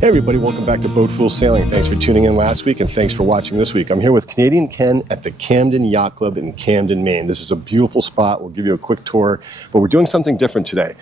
Hey everybody, welcome back to Boat Fool Sailing. Thanks for tuning in last week and thanks for watching this week. I'm here with Canadian Ken at the Camden Yacht Club in Camden, Maine. This is a beautiful spot. We'll give you a quick tour, but we're doing something different today.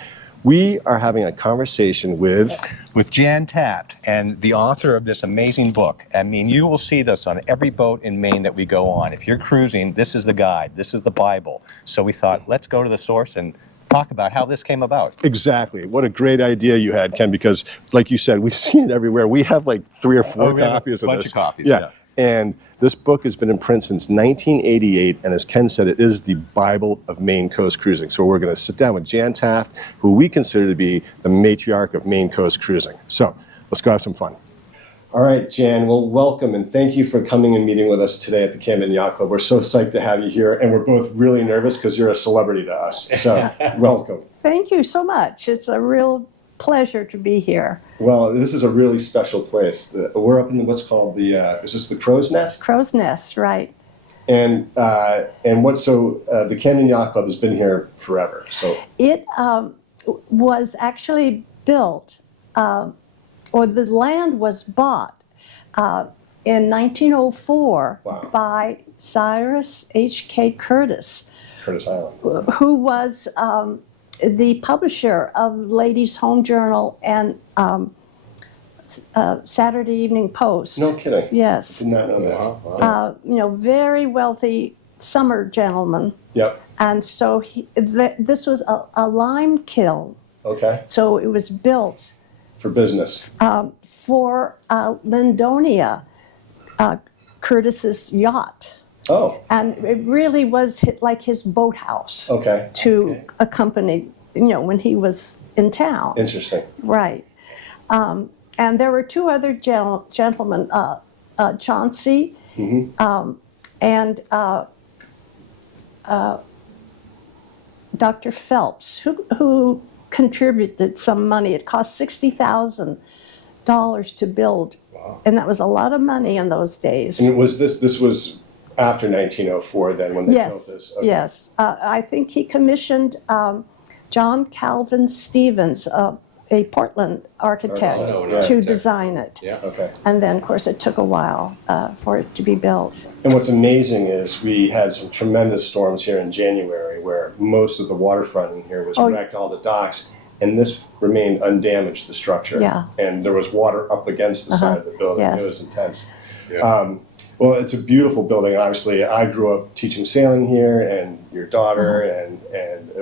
We are having a conversation with Jan Taft, and the author of this amazing book. I mean, you will see this on every boat in Maine that we go on. If you're cruising, this is the guide, this is the Bible. So we thought, let's go to the source and talk about how this came about. Exactly. What a great idea you had, Ken, because like you said, we see it everywhere. We have like 3 or 4 copies of this. Bunch of copies, yeah. And this book has been in print since 1988, and as Ken said, it is the Bible of Maine coast cruising. So we're going to sit down with Jan Taft, who we consider to be the matriarch of Maine coast cruising. So let's go have some fun. All right, Jan, well, welcome, and thank you for coming and meeting with us today at the Camden Yacht Club. We're so psyched to have you here, and we're both really nervous because you're a celebrity to us. So welcome. Thank you so much. It's a real pleasure to be here. Well, this is a really special place. We're up in what's called the, is this the Crow's Nest? Crow's Nest, right. And the Camden Yacht Club has been here forever. So it was actually built, or the land was bought in 1904 Wow. by Cyrus H.K. Curtis, Curtis Island. who was the publisher of Ladies' Home Journal and Saturday Evening Post. No kidding. Yes. Did not know that. Wow. Very wealthy summer gentleman. Yep. And so this was a lime kiln. Okay. So it was built For business. for Lindonia, Curtis's yacht. Oh. And it really was like his boathouse Okay. to accompany, when he was in town. Interesting. Right. And there were 2 other gentlemen, Chauncey and Dr. Phelps, who contributed some money. It cost $60,000 to build. Wow. And that was a lot of money in those days. And was this was after 1904 then when they built this? Okay. Yes. I think he commissioned John Calvin Stevens, a Portland architect, to design it. Yeah. Okay. And then, of course, it took a while for it to be built. And what's amazing is we had some tremendous storms here in January where most of the waterfront in here was wrecked, all the docks, and this remained undamaged, the structure. Yeah. And there was water up against the side of the building. Yes. It was intense. Yeah. Well, it's a beautiful building. Obviously, I grew up teaching sailing here, and your daughter, and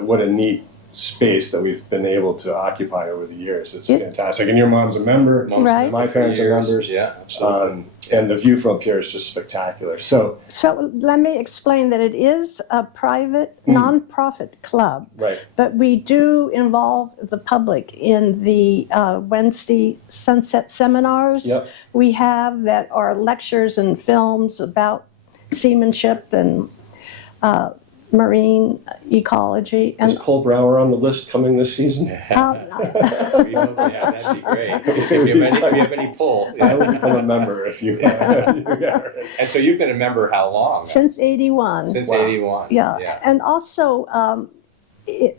what a neat space that we've been able to occupy over the years. It's fantastic. And your mom's a member. Right. My parents are members. Yeah, absolutely. And the view from up here is just spectacular. So let me explain that it is a private, non-profit club. Right. But we do involve the public in the Wednesday sunset seminars we have that are lectures and films about seamanship and marine ecology. Is Cole Brower on the list coming this season? That'd be great. If you have any pull. I will become a member if you. And so you've been a member how long? Since 81. Since 81. Yeah. And also the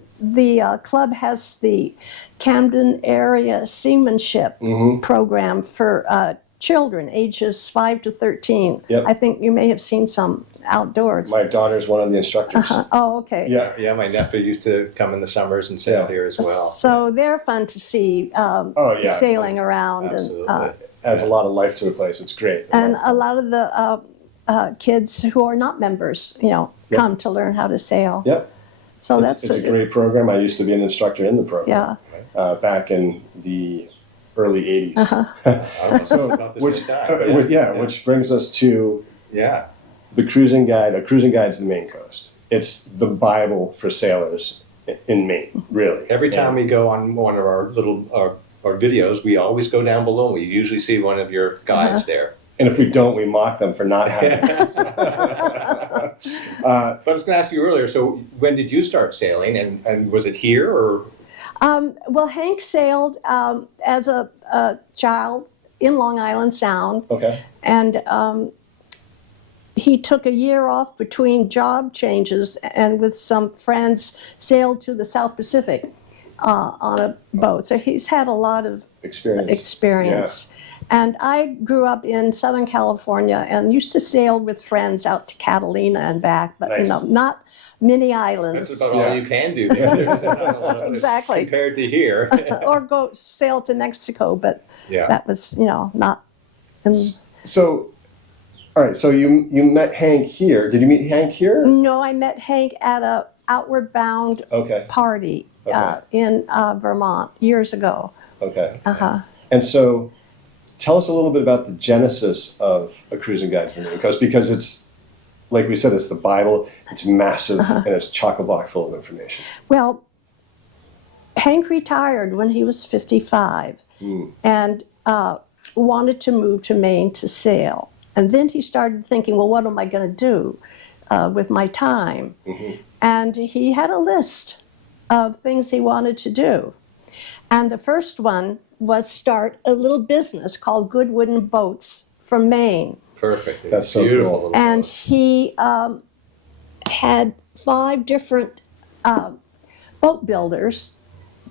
club has the Camden Area Seamanship program for children ages 5 to 13. Yep. I think you may have seen some outdoors. My daughter's one of the instructors. Oh, okay. Yeah, my nephew used to come in the summers and sail here as well. So they're fun to see sailing around. Absolutely. And Adds a lot of life to the place. It's great. and a lot of the kids who are not members, come to learn how to sail. Yep. So It's a great program. I used to be an instructor in the program. Yeah. Back in the early 80s. So, which brings us to the cruising guide, a cruising guide to the Maine coast. It's the Bible for sailors in Maine, really. Every time we go on one of our little our videos, we always go down below. We usually see one of your guides there. And if we don't, we mock them for not having it. But I was going to ask you earlier, so when did you start sailing, and was it here or? Well, Hank sailed as a child in Long Island Sound. Okay. And he took a year off between job changes and with some friends sailed to the South Pacific on a boat. So he's had a lot of experience. And I grew up in Southern California and used to sail with friends out to Catalina and back, but Nice. not many islands. That's about all you can do there. There's not a lot of it Exactly. compared to here. Or go sail to Mexico, but Yeah. that was, not. And So, all right, so you met Hank here. Did you meet Hank here? no, I met Hank at a outward bound Okay, party Okay. in Vermont years ago. okay. Uh-huh. And so tell us a little bit about the genesis of a cruising guide to the Maine coast, because it's, like we said, it's the Bible, it's massive, and it's chock-a-block full of information. Well, Hank retired when he was 55 and wanted to move to Maine to sail. And then he started thinking, well, what am I going to do with my time? And he had a list of things he wanted to do. And the first one was start a little business called Good Wooden Boats from Maine. Perfect. That's so Beautiful cool. little And boat. he had 5 different boat builders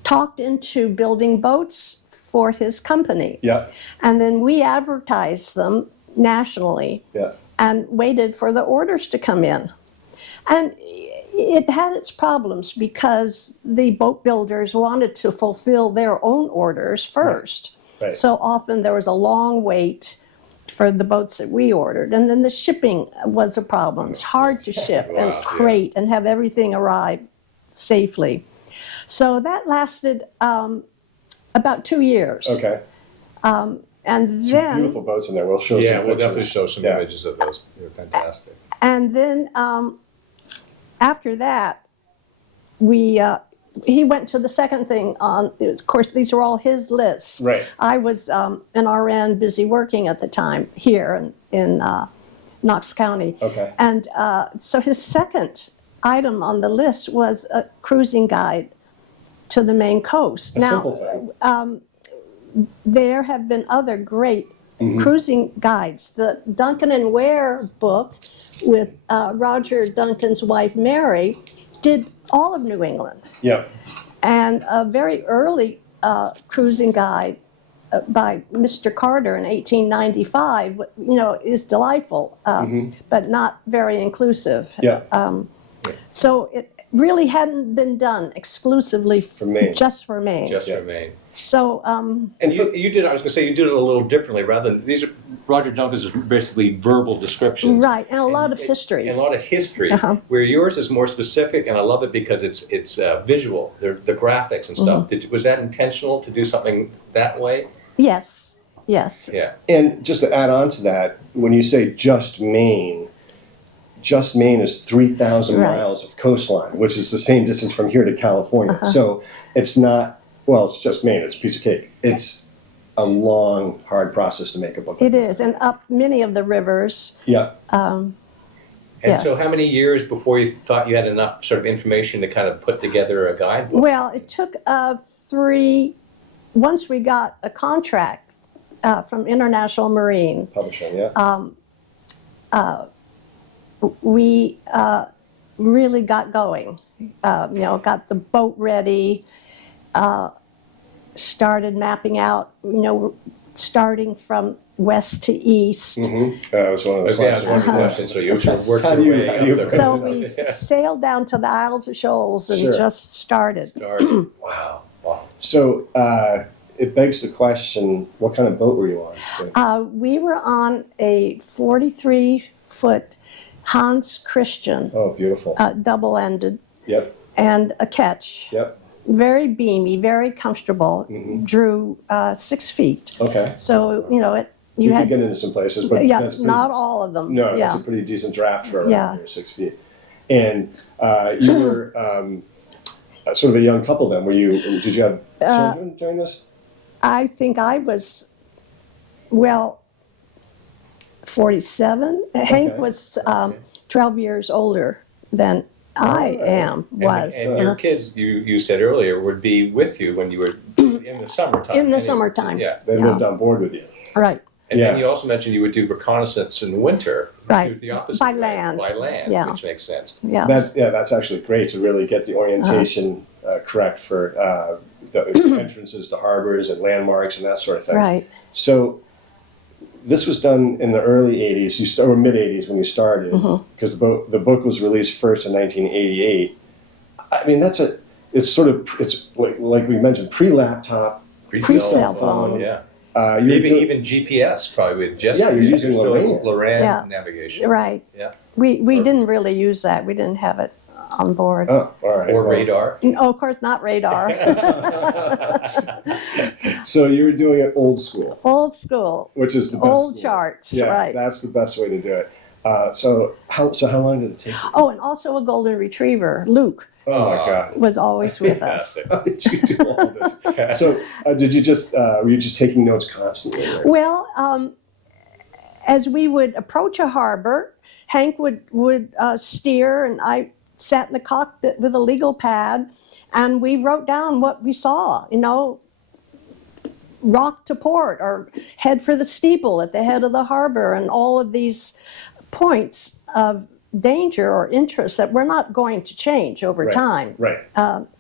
talked into building boats for his company. Yeah, And then we advertised them nationally yeah. and waited for the orders to come in. And it had its problems because the boat builders wanted to fulfill their own orders first. Right. So often there was a long wait for the boats that we ordered. And then the shipping was a problem. It's hard to ship Wow, and crate and have everything arrive safely. So that lasted about 2 years. Okay. And Some then beautiful boats in there. We'll show Yeah, some we'll pictures. definitely show some Yeah. images of those. They're fantastic. And then after that, he went to the second thing on. Of course, these were all his lists. Right. I was an RN, busy working at the time here in Knox County. Okay. And so his second item on the list was a cruising guide to the Maine coast. A simple thing. There have been other great Mm-hmm. cruising guides. The Duncan and Ware book with Roger Duncan's wife Mary did all of New England. Yeah. And a very early cruising guide by Mr. Carter in 1895, is delightful, but not very inclusive. Yeah. So it really hadn't been done exclusively Maine. just for Maine. Just for Maine. So And You did, I was going to say, you did it a little differently rather than, these are, Roger Duncan's is basically verbal descriptions. right, and a lot of history. And a lot of history, Uh-huh. where yours is more specific, and I love it because it's visual, the graphics and stuff. Was that intentional to do something that way? Yes, yes. Yeah. And just to add on to that, when you say just Maine is 3,000 Right. miles of coastline, which is the same distance from here to California. So it's not, well, it's just Maine, it's a piece of cake. It's a long, hard process to make a book. It is, and up many of the rivers. Yeah. And Yes. so how many years before you thought you had enough sort of information to kind of put together a guidebook? Well, it took 3, once we got a contract from International Marine, Publishing, yeah. we really got going. Got the boat ready, started mapping out, starting from west to east. That was one of the Yeah, that's questions. one of the questions, so you sort of worked How do your you- way how up do you- there. So we sailed down to the Isles of Shoals and Sure. just started. Started. Wow. So it begs the question, what kind of boat were you on? We were on a 43-foot Hans Christian, Oh, beautiful. double-ended, Yep, and a ketch. yep. Very beamy, very comfortable, drew 6 feet. Okay. So, You you could had, get into some places, but yeah, that's pretty, not all of them. no, yeah. that's a pretty decent draft for around Yeah. here, 6 feet. And you were sort of a young couple then. Did you have children during this? I think I was, 47. Hank Okay. was 12 years older than I was. And your kids, you said earlier, would be with you when you were in the summertime. In the summertime. Yeah. They lived on board with you. Right, And then Yeah. you also mentioned you would do reconnaissance in winter. Right. Do the opposite By way, land. By land, Yeah. which makes sense. yeah. That's actually great to really get the orientation correct for the entrances to harbors and landmarks and that sort of thing. Right. So this was done in the early 80s, or mid 80s when you started, because the book was released first in 1988. I mean, it's like we mentioned, pre-laptop. Pre-cell phone. Yeah. You're Even GPS probably with just Yeah, you're using Loran Yeah. navigation. Right. Yeah. We didn't really use that. We didn't have it on board. Oh, all right. Or well, radar. Oh, of course, not radar. So you were doing it old school, Old school. which is the best. Old school. charts, Yeah, right. that's the best way to do it. So how long did it take you? Oh, and also a golden retriever. Luke Oh my God. was always with us. How did you do all this? So did you just, were you just taking notes constantly? Or? Well, as we would approach a harbor, Hank would steer, and I sat in the cockpit with a legal pad, and we wrote down what we saw, rock to port, or head for the steeple at the head of the harbor, and all of these points of danger or interest that we're not going to change over Right, time. Right.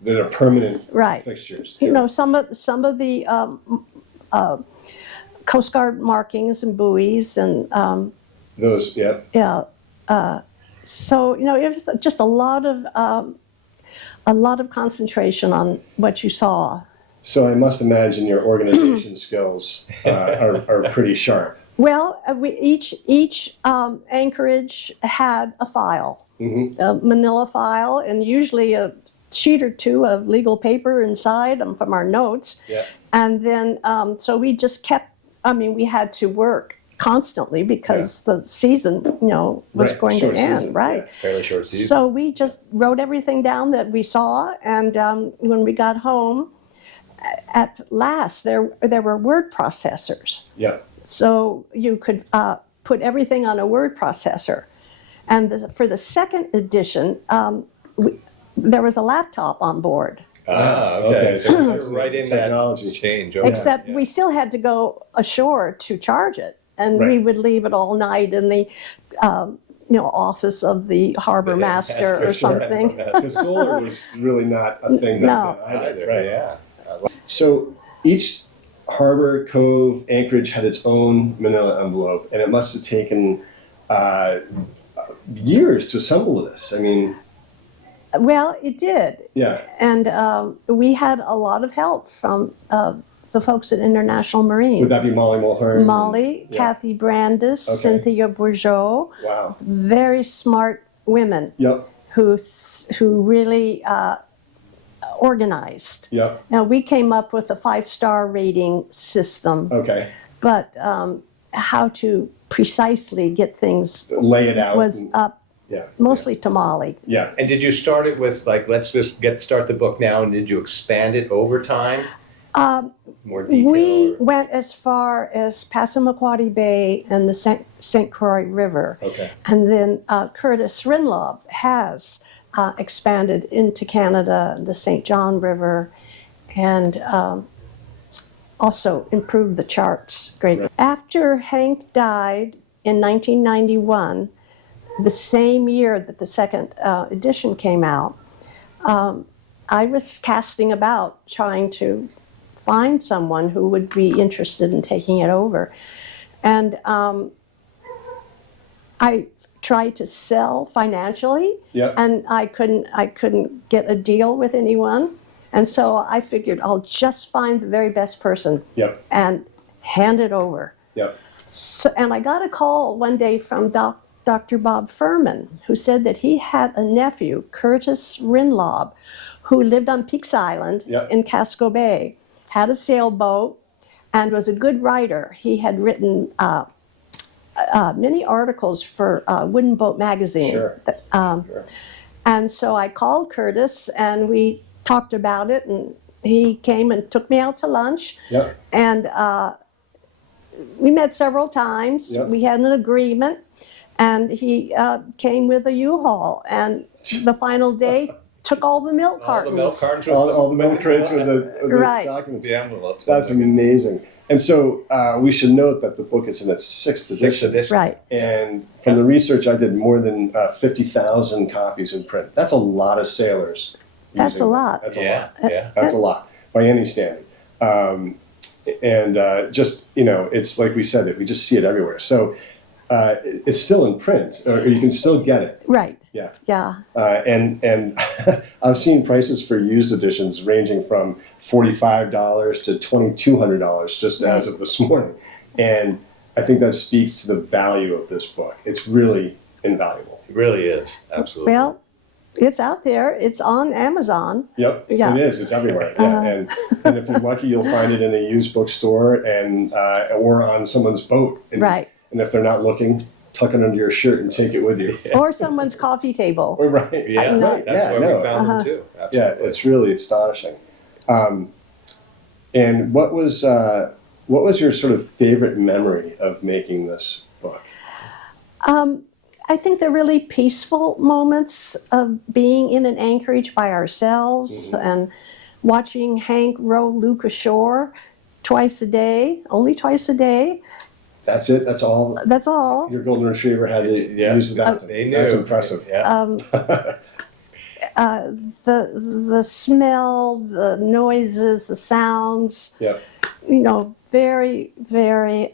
They're permanent Right. fixtures. Some of the Coast Guard markings and buoys, and Those, yeah. yeah. So it was just a lot of concentration on what you saw. So I must imagine your organization skills are pretty sharp. Well, each anchorage had a file, a manila file, and usually a sheet or two of legal paper inside from our notes. Yeah. And then, so we just kept, we had to work constantly because the season, was Right, going to short end, season, right? yeah. Fairly short season. So we just wrote everything down that we saw, and when we got home, at last, there were word processors. Yeah. So you could put everything on a word processor. And for the second edition, there was a laptop on board. Okay. So you're right in Technology. that change. Okay. Except Yeah. we still had to go ashore to charge it. And we Right. would leave it all night in the office of the harbor The master headmaster, or sure. something. Because solar was really not a thing No. back then either. Either, Right. yeah. So each harbor, cove, anchorage had its own manila envelope, and it must have taken years to assemble this. I mean, Well, it did. yeah. And we had a lot of help from the folks at International Marine. Would that be Molly Mulhern? Molly, Yeah. Kathy Brandis, Okay. Cynthia Bourgeot, Wow. very smart women Yep. who really organized. Yep. Now, we came up with a 5-star rating system, Okay. but how to precisely get things Lay it out. was and- up yeah. mostly to Molly. Yeah. And did you start it with let's just start the book now, and did you expand it over time? More detail? We or- went as far as Passamaquoddy Bay and the St. Croix River. Okay. And then Curtis Rindlaub has expanded into Canada, the St. John River, and also improved the charts greatly. Right. After Hank died in 1991, the same year that the second edition came out, I was casting about trying to find someone who would be interested in taking it over. And I tried to sell financially, Yep. and I couldn't get a deal with anyone. And so I figured I'll just find the very best person Yep. and hand it over. Yep. So, and I got a call one day from Dr. Bob Furman, who said that he had a nephew, Curtis Rindlaub, who lived on Peaks Island Yep. in Casco Bay, had a sailboat, and was a good writer. He had written many articles for Wooden Boat Magazine. Sure. Sure. And so I called Curtis, and we talked about it, and he came and took me out to lunch. Yep. And we met several times. Yep. We had an agreement, and he came with a U-Haul. And the final day, took all the milk All the milk cartons. cartons All the milk crates with the Right. documents. The envelopes. That's amazing. And so we should note that the book is in its sixth Sixth edition. edition. Right. And from the research I did, more than 50,000 copies in print. That's a lot of sailors. That's using a that. lot. That's a Yeah, lot. yeah. That's a lot. by any standard. Just, it's like we said, we just see it everywhere. So it's still in print, or you can still get it. Right. Yeah. Yeah. And I've seen prices for used editions ranging from $45 to $2,200 just as of this morning. And I think that speaks to the value of this book. It's really invaluable. It really is, absolutely. Well, it's out there. It's on Amazon. Yep, Yeah. it is. It's everywhere. Yeah, and if you're lucky, you'll find it in a used bookstore and or on someone's boat. And, Right. And if they're not looking, tuck it under your shirt and take it with you. Or someone's coffee table. Right. Yeah, No. that's where we found them too. Yeah, Absolutely. it's really astonishing. And what was your sort of favorite memory of making this book? I think the really peaceful moments of being in an anchorage by ourselves and watching Hank row Luke ashore twice a day, only twice a day. That's it? That's all? That's all. Your golden retriever had to use the bathroom? They knew. That's impressive. Yeah. The smell, the noises, the sounds, Yep. very, very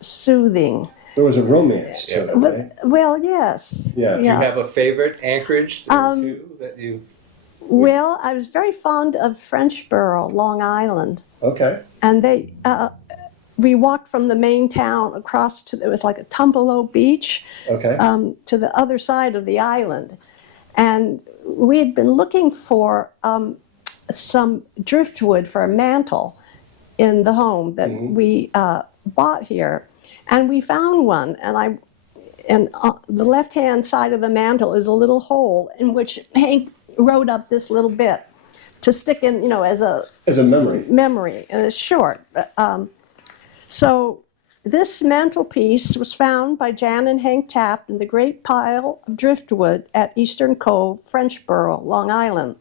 soothing. There was a romance to it, right? Well, yes. Yeah. Do Do you have a favorite anchorage or two that you? Well, I was very fond of Frenchboro, Long Island. Okay. And we walked from the main town across to, it was like a Tumbleow Beach, Okay. to the other side of the island. And we had been looking for some driftwood for a mantle in the home that we bought here. And we found one, and the left-hand side of the mantle is a little hole in which Hank wrote up this little bit to stick in, as a memory. and it's short. So this mantelpiece was found by Jan and Hank Taft in the great pile of driftwood at Eastern Cove, Frenchboro, Long Island.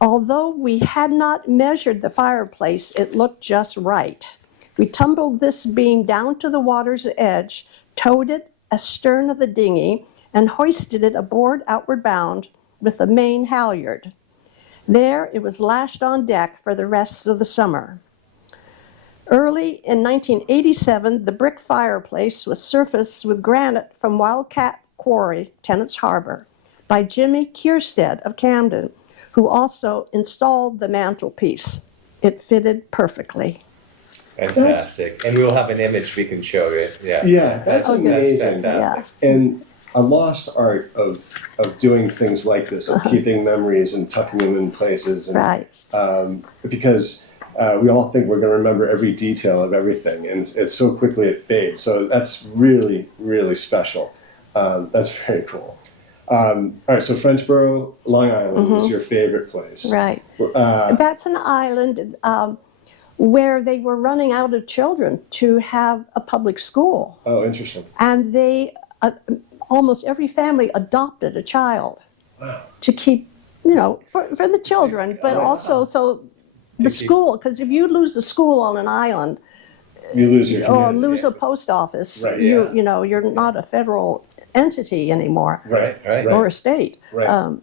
Although we had not measured the fireplace, it looked just right. We tumbled this beam down to the water's edge, towed it astern of the dinghy, and hoisted it aboard outward bound with the main halyard. There it was lashed on deck for the rest of the summer. Early in 1987, the brick fireplace was surfaced with granite from Wildcat Quarry, Tennant's Harbor, by Jimmy Kierstead of Camden, who also installed the mantelpiece. It fitted perfectly. Fantastic. And we'll have an image we can show you. Yeah. Yeah, that's amazing. That's fantastic. And a lost art of doing things like this, of keeping memories and tucking them in places. And, Right. Because we all think we're going to remember every detail of everything, and it's so quickly it fades. So that's really, really special. That's very cool. All right, so Frenchboro, Long Island is your favorite place. Right. That's an island where they were running out of children to have a public school. Oh, interesting. And they, almost every family adopted a child to keep, for the children, but also so the school, because if you lose the school on an island, You lose your or community. lose a post office, Right, you're not a federal entity anymore, Right. or a state. Right.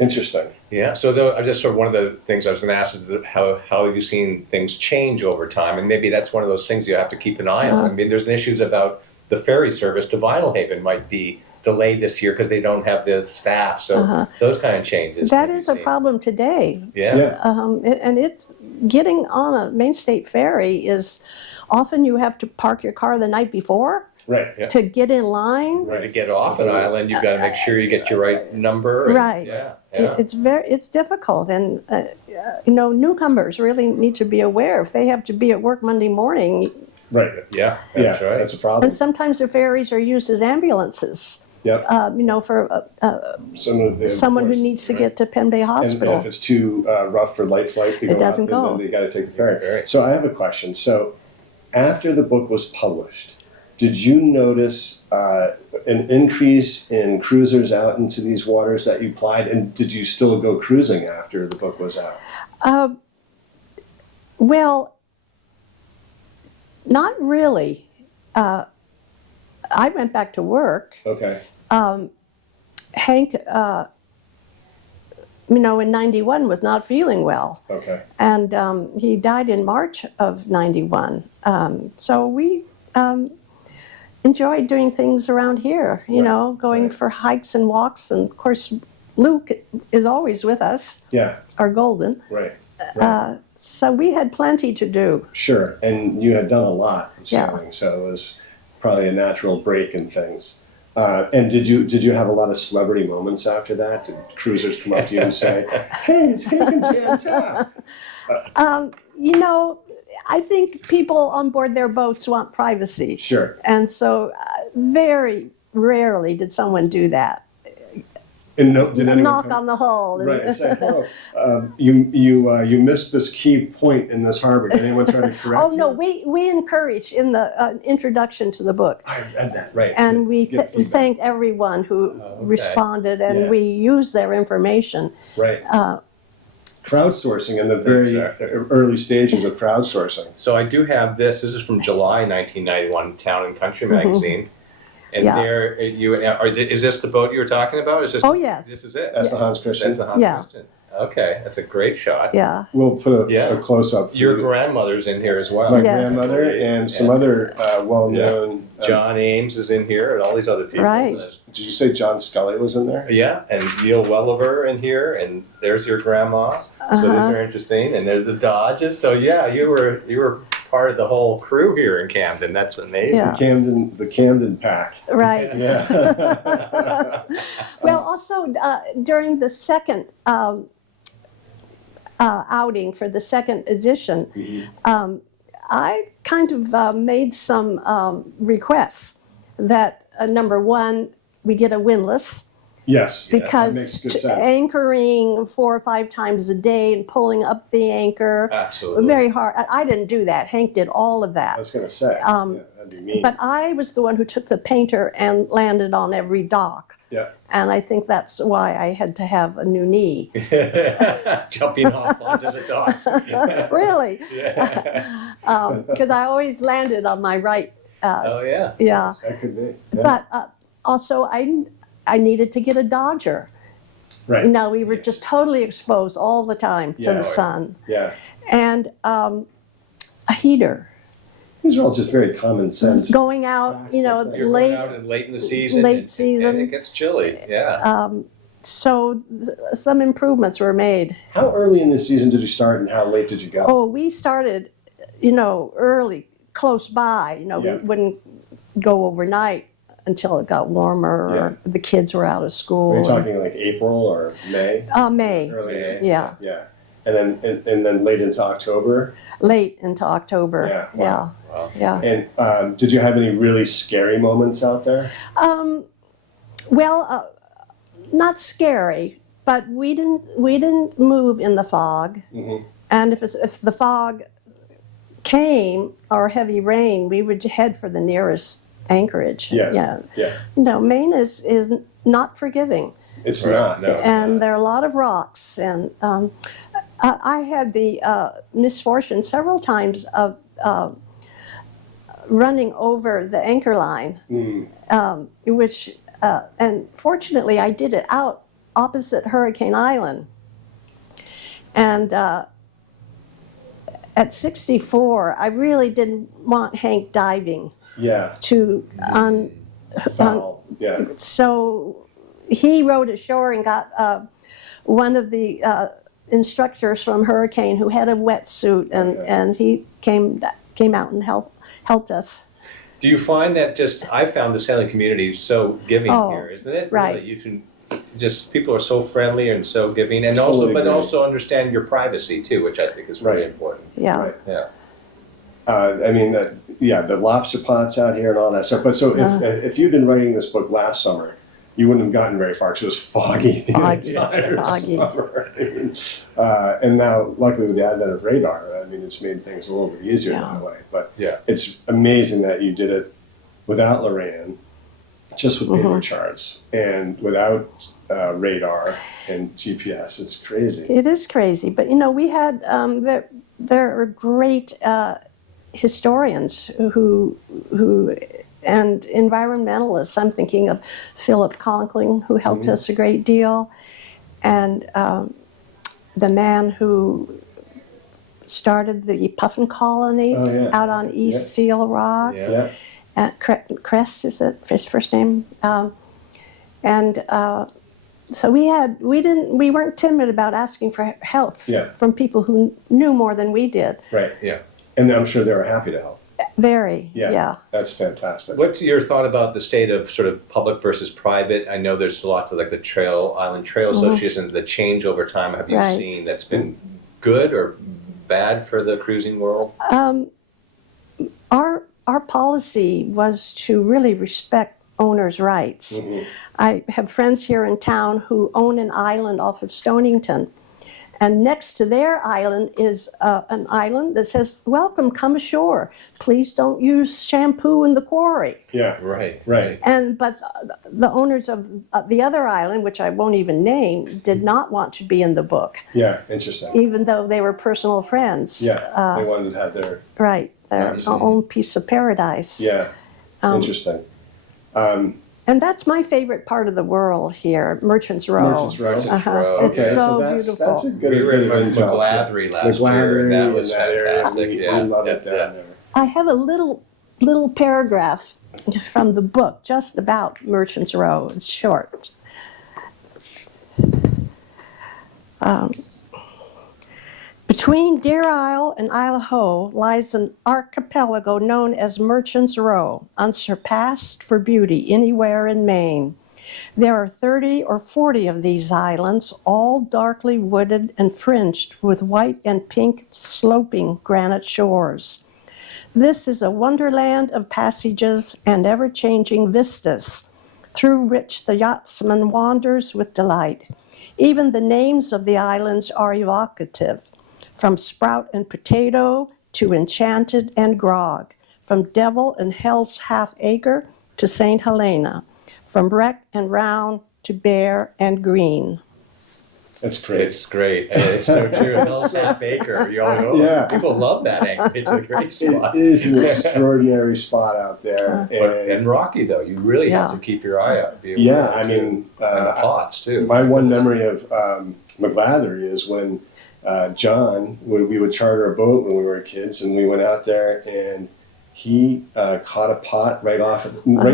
Interesting. Yeah. So though, just sort of one of the things I was going to ask is how have you seen things change over time? And maybe that's one of those things you have to keep an eye on. I mean, there's issues about the ferry service to Vinyl might be delayed this year because they don't have the staff. So those kind of changes. That can be is a seen. problem today. Yeah. And it's getting on a Main State ferry is often you have to park your car the night before Right. Yeah. to get in line. To get off an island, you've got to make sure you get your right number. And, Right. Yeah. It's difficult, and newcomers really need to be aware if they have to be at work Monday morning. Right. Yeah. That's right. That's a problem. And sometimes the ferries are used as ambulances. Yep. For Someone someone who needs to get to Penn Bay And Hospital. if it's too rough for light flight to go doesn't out, go. then they got to take the ferry. Right. So I have a question. So after the book was published, did you notice an increase in cruisers out into these waters that you plied? And did you still go cruising after the book was out? Well, not really. I went back to work. Okay. Hank in 91 was not feeling well. Okay. And he died in March of 91. So we enjoyed doing things around here, going for hikes and walks. And of course, Luke is always with us, Yeah. our golden. Right. So we had plenty to do. Sure. And you had done a lot of Yeah. sailing, so it was probably a natural break in things. And did you have a lot of celebrity moments after that? Did cruisers come up to you and say, "Hey, it's Hank and Jan Taft"? I think people on board their boats want privacy. Sure. And so very rarely did someone do that. And did anyone Knock come- on the hull. Right, and say, "Hello, you missed this key point in this harbor." Did anyone try to correct Oh, no, you? we encouraged in the introduction to the book. I read that, right. And we Get feedback. thanked everyone who responded, and Yeah. we used their information. Right. Crowdsourcing in the very Exactly. early stages of crowdsourcing. So I do have this. This is from July 1991, Town and Country magazine. And Yeah. there is this the boat you were talking about? Is this? Oh, yes. This is it. That's the Hans Christian. That's the Hans Yeah. Christian. Okay, that's a great shot. Yeah. We'll put Yeah. a close-up for Your you. grandmother's in here as well. My Yes. grandmother and some other well-known. John Ames is in here, and all these other people. Right. Did you say John Scully was in there? Yeah, and Neil Welliver in here, and there's your grandma. So these are interesting, and there's the Dodges. So yeah, you were part of the whole crew here in Camden. That's amazing. Yeah. The Camden pack. Right. Yeah. Well, also during the second outing for the second edition, I kind of made some requests that number one, we get a windlass, Yes. because that makes good sense. anchoring 4 or 5 times a day and pulling up the anchor, Absolutely. very hard. I didn't do that. Hank did all of I that. was going to say. Yeah, that'd be mean. But I was the one who took the painter and landed on every dock. Yeah. And I think that's why I had to have a new knee. Jumping off onto the docks. Really? Yeah. Because I always landed on my right. Oh yeah. Yeah. That could be. Yeah. But also, I needed to get a Dodger. Right. We were just totally exposed all the time to Yeah. the sun. Yeah. And a heater. These are all just very common sense. Going out, You're going late. out in late in the season. Late and season. it gets chilly. Yeah. So some improvements were made. How early in the season did you start and how late did you go? Oh, we started, early, close by. Yeah. We wouldn't go overnight until it got warmer or the kids were out of school. Are you talking like April or May? May. Early May? Yeah. Yeah. And then late into October? Late into October. Yeah, Yeah. wow. Wow. Yeah. And did you have any really scary moments out there? Well, not scary, but we didn't move in the fog. Mm-hmm. And if the fog came or heavy rain, we would head for the nearest anchorage. Yeah. Yeah. No, Maine is not forgiving, It's Right. not. No. and there are a lot of rocks. And I had the misfortune several times of running over the anchor line, which and fortunately I did it out opposite Hurricane Island. And at 64, I really didn't want Hank diving Yeah. to Foul. Yeah. so he rowed ashore and got one of the instructors from Hurricane who had a wetsuit, and he came out and helped us. Do you find that I found the sailing community so giving Oh, here, isn't it? right. Really, you can people are so friendly and so giving, and Totally but agree. also understand your privacy too, which I think is really Right. important. Yeah. Right. Yeah. I mean, the lobster pots out here and all that stuff. But so if you'd been writing this book last summer, you wouldn't have gotten very far because it was foggy the entire Foggy. summer. I mean, and now, luckily, with the advent of radar, I mean, it's made things a little bit easier that way. But Yeah. it's amazing that you did it without Loran, just with paper charts and without radar and GPS. It's crazy. It is crazy, but we had there are great historians who and environmentalists. I'm thinking of Philip Conkling, who helped us a great deal, and the man who started the puffin colony Oh, yeah. out on East Yeah. Seal Rock. Yeah. Yeah. Cress is it his first name? So we weren't timid about asking for help Yeah. from people who knew more than we did. Right. Yeah. And I'm sure they were happy to help. Very, Yeah. yeah. That's fantastic. What's your thought about the state of sort of public versus private? I know there's lots of like the Island Trail Association, the change over time. Have you Right. seen that's been good or bad for the cruising world? Our policy was to really respect owners' rights. I have friends here in town who own an island off of Stonington. And next to their island is an island that says, "Welcome, come ashore. Please don't use shampoo in the quarry." Yeah. Right. Right. But the owners of the other island, which I won't even name, did not want to be in the book, Yeah. Interesting. even though they were personal friends. Yeah. They wanted to have their. Right, their Obviously. own piece of paradise. Yeah. Interesting. And that's my favorite part of the world here, Merchants Row. Merchants Row. Merchants Row. It's Okay, so that's beautiful. a good We were bit in of intel. McGlathery last year, and McGlathery that was in that area, fantastic. we Yeah. love it Yeah. down there. I have a little paragraph from the book just about Merchants Row. It's short. Between Deer Isle and Isle Ho lies an archipelago known as Merchants Row, unsurpassed for beauty anywhere in Maine. There are 30 or 40 of these islands, all darkly wooded and fringed with white and pink sloping granite shores. This is a wonderland of passages and ever-changing vistas, through which the yachtsman wanders with delight. Even the names of the islands are evocative, from Sprout and Potato to Enchanted and Grog, from Devil and Hell's Half Acre to St. Helena, from Wreck and Round to Bare and Green. That's great. It's great. And it's so true. Hell's Half Acre. You all know. Yeah. People love that anchor. It's a great spot. It is an extraordinary spot out there. And rocky though, you really have Yeah. to keep your eye out. Be Yeah, aware, I too. mean, and the pots too. my one memory of McGlathery is when John, we would charter a boat when we were kids, and we went out there, and he caught a pot right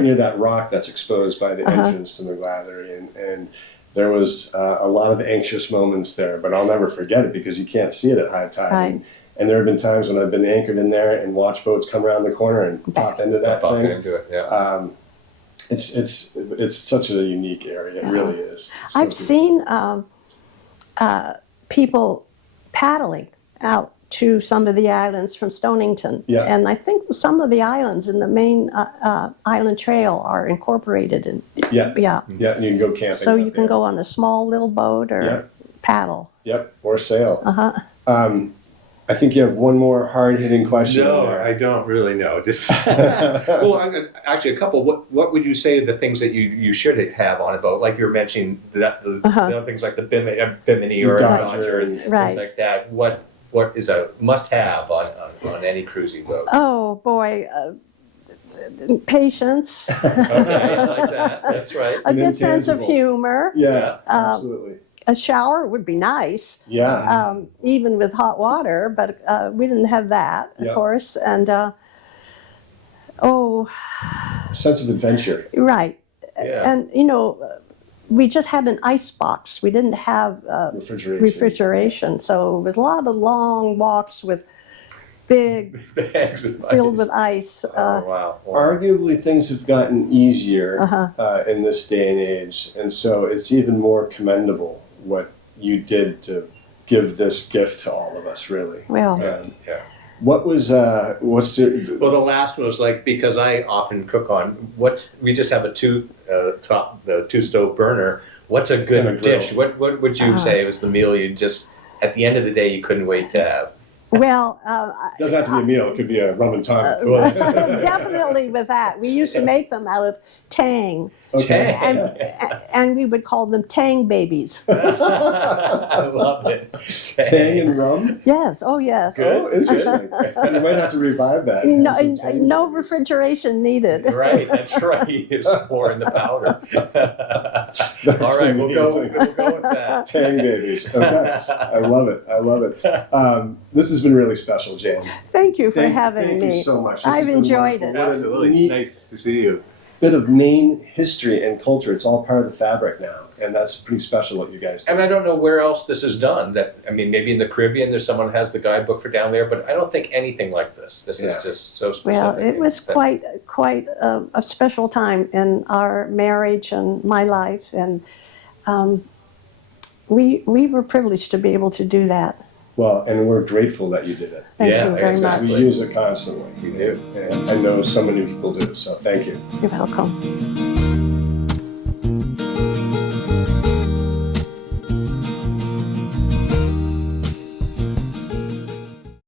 near that rock that's exposed by the entrance to McGlathery, and there was a lot of anxious moments there, but I'll never forget it because you can't see it at high tide. Right. And there have been times when I've been anchored in there and watched boats come around the corner and pop into that Popping thing. into it. Yeah. It's such a unique area. It really is. It's so I've seen people paddling out to some of the islands from Stonington. Yeah. And I think some of the islands in the main island trail are incorporated in. Yeah. Yeah. Yeah, and you can go camping. So out you can there. go on a small little boat or Yeah. paddle. Yep, or sail. Uh-huh. I think you have one more hard-hitting question. No, there. I don't really know. Just well, actually, a couple. What would you say are the things that you should have on a boat? Like you were mentioning that the other things like the bimini or a Dodger Dodger and Right. things like that. What is a must-have on any cruising boat? Oh, boy. Patience, Okay, I like that. That's right. a An good sense of intangible. humor. Yeah, absolutely. A shower would be nice. Yeah. Even with hot water, but we didn't have that, of Yeah. course. And Sense of adventure. right. Yeah. And we just had an ice box. We didn't have refrigeration, so it was a lot of long walks with big, Bags of filled ice. with ice. Oh wow. Arguably, things have gotten easier Uh-huh. in this day and age, and so it's even more commendable what you did to give this gift to all of us. Really. Well, Yeah. What was what's the Well, the last one was like, because I often cook on we just have a two stove burner. What's a And a good grill. dish? What would you say was the meal you just at the end of the day you couldn't wait to have? well, doesn't have to be a meal. It could be a rum and tonic. definitely with that. We used to make them out of tang. Okay. And we would call them tang babies. I love it. Tang and rum? Yes, oh yes. Oh, interesting. You might have to revive that. No, Have some tang no babies. refrigeration needed. Right, that's right. You just pour in the powder. All right, we'll go with that. Tang babies. Okay. I love it. I love it. This has been really special, Jan. Thank you for having thank me. you so much. This has I've been enjoyed wonderful. it. What a Absolutely. neat Nice to see you. bit of Maine history and culture. It's all part of the fabric now, and that's pretty special what you guys do. And I don't know where else this is done. Maybe in the Caribbean, there's someone who has the guidebook for down there, but I don't think anything like this. This is just so specific. Well, it was quite a special time in our marriage and my life, and we were privileged to be able to do that. Well, and we're grateful that you did it. Thank Yeah, you very exactly. much. We use it constantly. We do. And I know so many people do, so thank you. You're welcome.